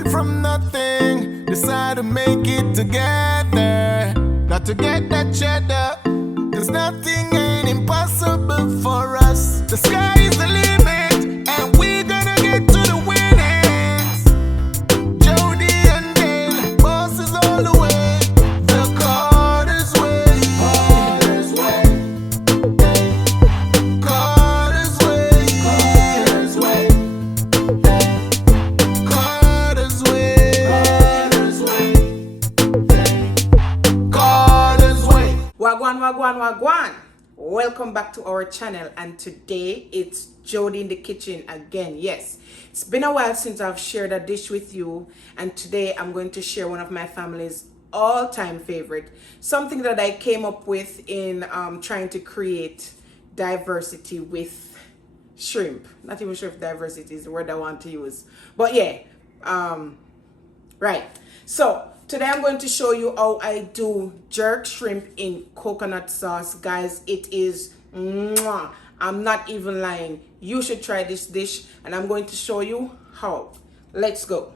went from nothing, decide to make it together. Got to get that cheddar, cause nothing ain't impossible for us. The sky is the limit, and we're gonna get to the winnings. Jody and Dale, bosses all the way. The Carter's way. Carter's way. Carter's way. Carter's way. Carter's way. Carter's way. Carter's way. Wagwan, wagwan, wagwan. Welcome back to our channel, and today it's Jody in the kitchen again. Yes, it's been a while since I've shared a dish with you, and today I'm going to share one of my family's all-time favorite, something that I came up with in trying to create diversity with shrimp. Not even sure if diversity is the word I want to use, but yeah, right. So today I'm going to show you how I do jerk shrimp in coconut sauce. Guys, it is mwah. I'm not even lying. You should try this dish, and I'm going to show you how. Let's go.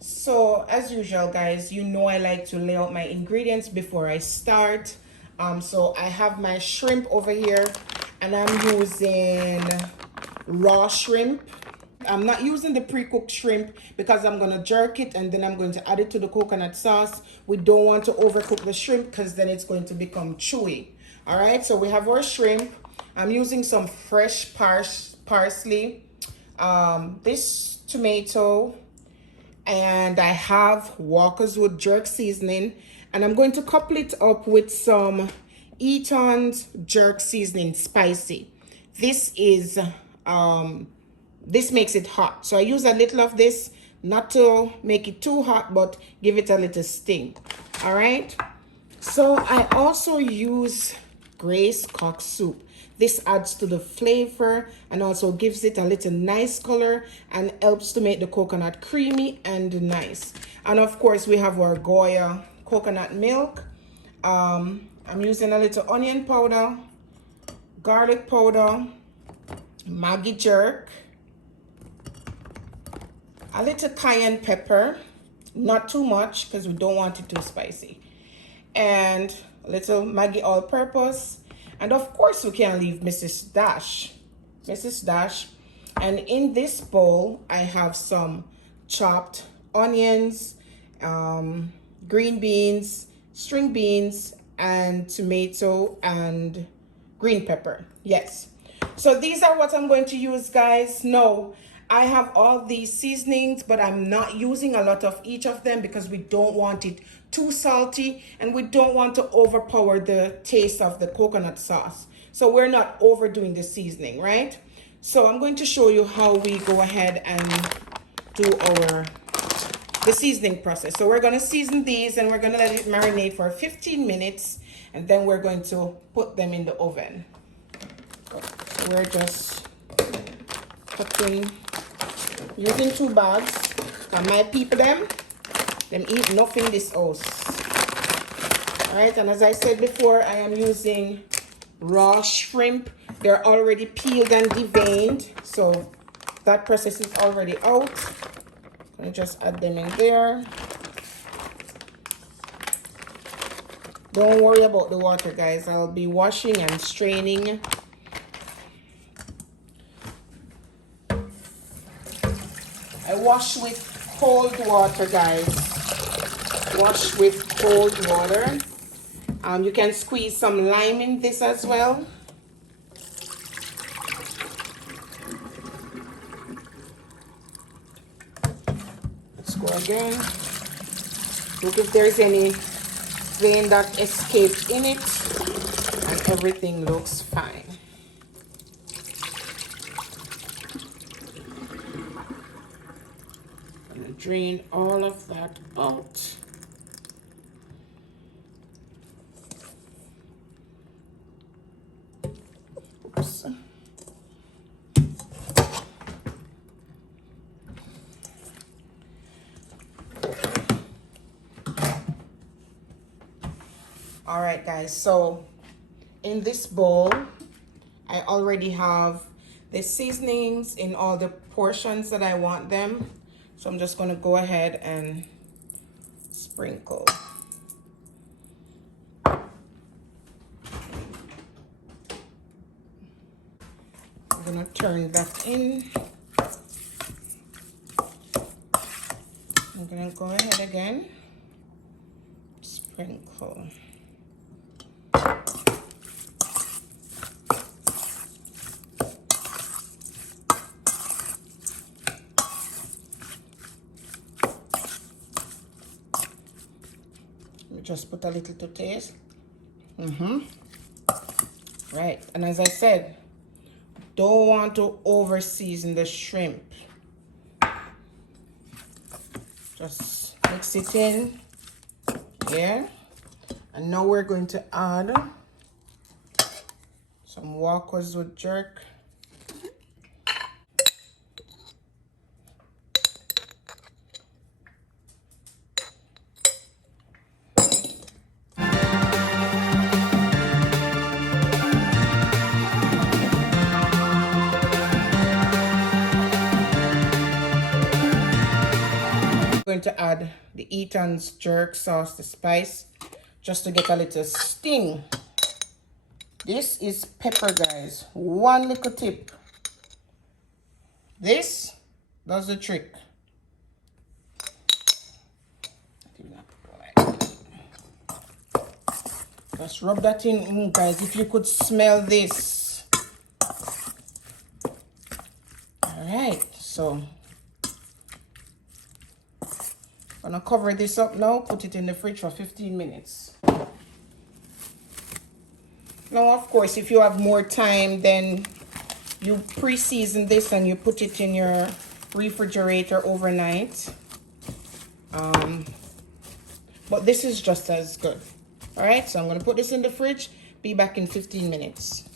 So as usual, guys, you know I like to lay out my ingredients before I start. So I have my shrimp over here, and I'm using raw shrimp. I'm not using the pre-cooked shrimp because I'm going to jerk it and then I'm going to add it to the coconut sauce. We don't want to overcook the shrimp because then it's going to become chewy. All right, so we have our shrimp. I'm using some fresh parsley, this tomato, and I have Walker's Wood jerk seasoning, and I'm going to couple it up with some Eaton's jerk seasoning spicy. This is this makes it hot, so I use a little of this, not to make it too hot, but give it a little sting. All right, so I also use Grace Cock soup. This adds to the flavor and also gives it a little nice color and helps to make the coconut creamy and nice. And of course we have our Goya coconut milk. I'm using a little onion powder, garlic powder, Maggi jerk, a little cayenne pepper, not too much because we don't want it too spicy, and a little Maggi all-purpose, and of course we can't leave Mrs. Dash. And in this bowl I have some chopped onions, green beans, string beans, and tomato and green pepper. Yes, so these are what I'm going to use, guys. No, I have all these seasonings, but I'm not using a lot of each of them because we don't want it too salty and we don't want to overpower the taste of the coconut sauce. So we're not overdoing the seasoning, right? So I'm going to show you how we go ahead and do the seasoning process. So we're going to season these and we're going to let it marinate for 15 minutes, and then we're going to put them in the oven. We're just cooking using 2 bags, and my people them eat nothing this house. All right, and as I said before, I am using raw shrimp. They're already peeled and deveined, so that process is already out. I'm gonna just add them in there. Don't worry about the water, guys. I'll be washing and straining. I wash with cold water, guys. Wash with cold water. You can squeeze some lime in this as well. Let's go again. Look if there's any vein that escaped in it, and everything looks fine. Drain all of that out. Oops. All right, guys, so in this bowl I already have the seasonings in all the portions that I want them. So I'm just gonna go ahead and sprinkle. I'm gonna turn that in. I'm gonna go ahead again, sprinkle. Just put a little to taste. Right, and as I said, don't want to over season the shrimp. Just mix it in. Yeah. And now we're going to add some Walker's with jerk. Going to add the Eaton's jerk sauce, the spice, just to get a little sting. This is pepper, guys. One little tip. This does the trick. Just rub that in, guys. If you could smell this. All right, so I'm gonna cover this up now, put it in the fridge for 15 minutes. Now, of course, if you have more time, then you pre-season this and you put it in your refrigerator overnight. But this is just as good. All right, so I'm gonna put this in the fridge, be back in 15 minutes.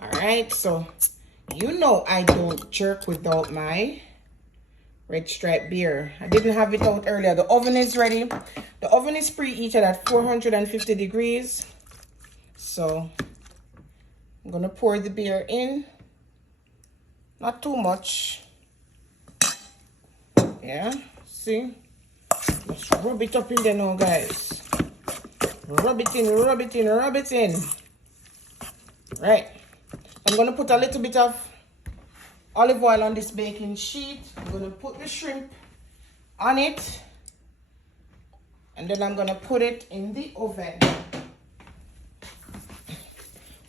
All right, so you know I don't jerk without my Red Stripe beer. I didn't have it out earlier. The oven is ready. The oven is preheated at 450 degrees. So I'm gonna pour the beer in. Not too much. Yeah, see? Just rub it up in there now, guys. Rub it in, rub it in, rub it in. Right. I'm gonna put a little bit of olive oil on this baking sheet. I'm going to put the shrimp on it, and then I'm going to put it in the oven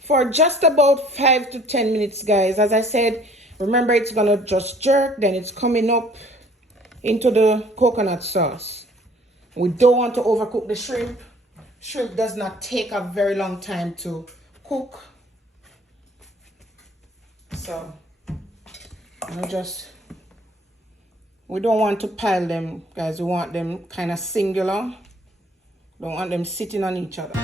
for just about 5 to 10 minutes, guys. As I said, remember, it's going to just jerk, then it's coming up into the coconut sauce. We don't want to overcook the shrimp. Shrimp does not take a very long time to cook. So we don't want to pile them, guys. We want them kind of singular. Don't want them sitting on each other.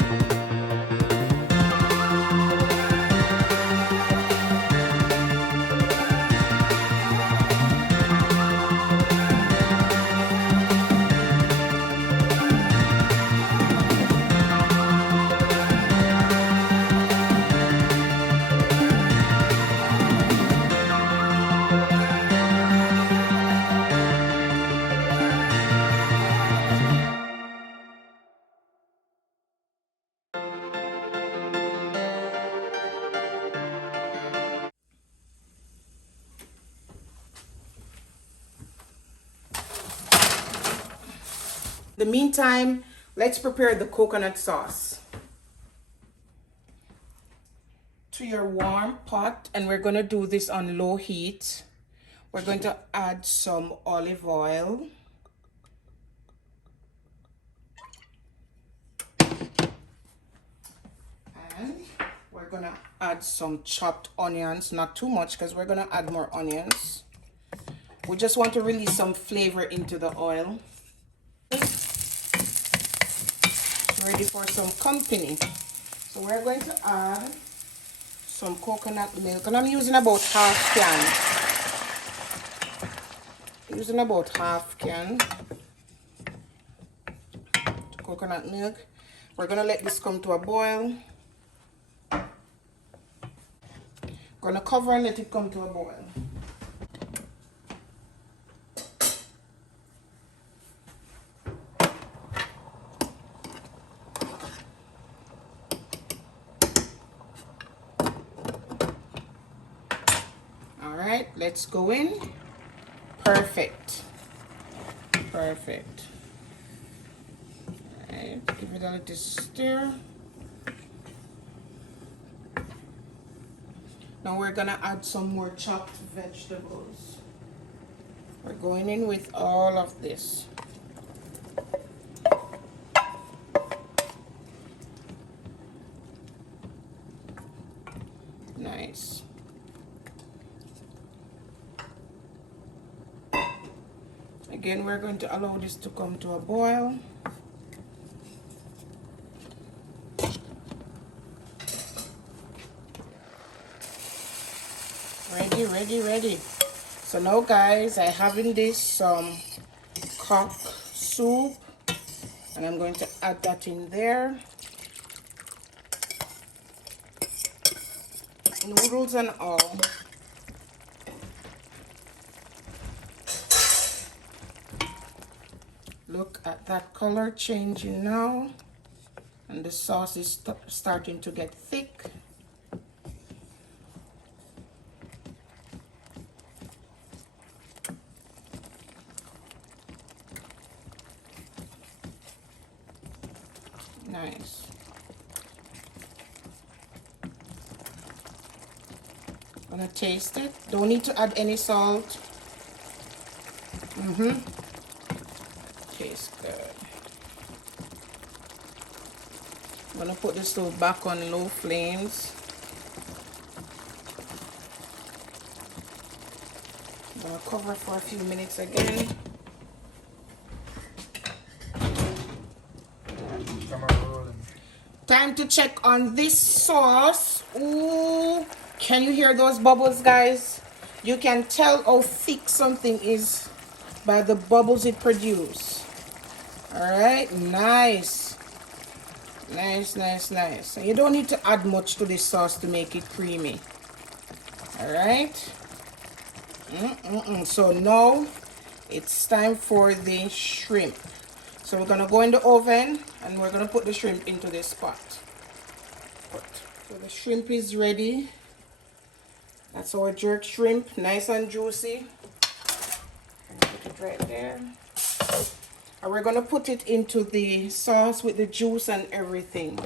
In the meantime, let's prepare the coconut sauce. To your warm pot, and we're going to do this on low heat. We're going to add some olive oil. And we're going to add some chopped onions, not too much because we're going to add more onions. We just want to release some flavor into the oil. Ready for some company. So we're going to add some coconut milk, and I'm using about half can. Using about half can coconut milk. We're gonna let this come to a boil. Gonna cover and let it come to a boil. All right, let's go in. Perfect. Perfect. All right, give it a little stir. Now we're gonna add some more chopped vegetables. We're going in with all of this. Nice. Again, we're going to allow this to come to a boil. Ready. So now guys, I have in this some cock soup, and I'm going to add that in there. Noodles and all. Look at that color changing now, and the sauce is starting to get thick. Nice. Gonna taste it. Don't need to add any salt. Tastes good. I'm gonna put the stove back on low flames. I'm gonna cover for a few minutes again. Time to check on this sauce. Ooh, can you hear those bubbles, guys? You can tell how thick something is by the bubbles it produces. All right, nice. So you don't need to add much to this sauce to make it creamy. All right. So now it's time for the shrimp. So we're gonna go in the oven and we're gonna put the shrimp into this pot. So the shrimp is ready. That's our jerk shrimp, nice and juicy. Put it right there. And we're gonna put it into the sauce with the juice and everything.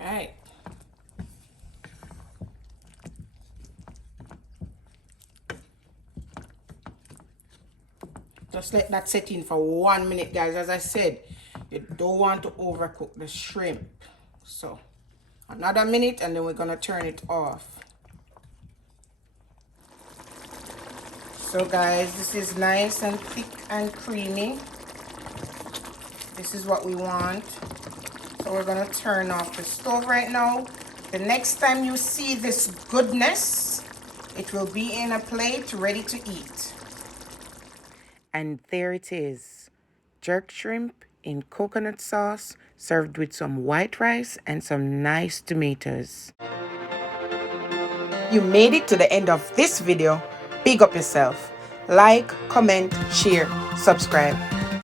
Alright. Just let that set in for 1 minute, guys. As I said, you don't want to overcook the shrimp. So another minute and then we're gonna turn it off. So guys, this is nice and thick and creamy. This is what we want. So we're gonna turn off the stove right now. The next time you see this goodness, it will be in a plate ready to eat. And there it is, jerk shrimp in coconut sauce, served with some white rice and some nice tomatoes. You made it to the end of this video. Big up yourself. Like, comment, share, subscribe.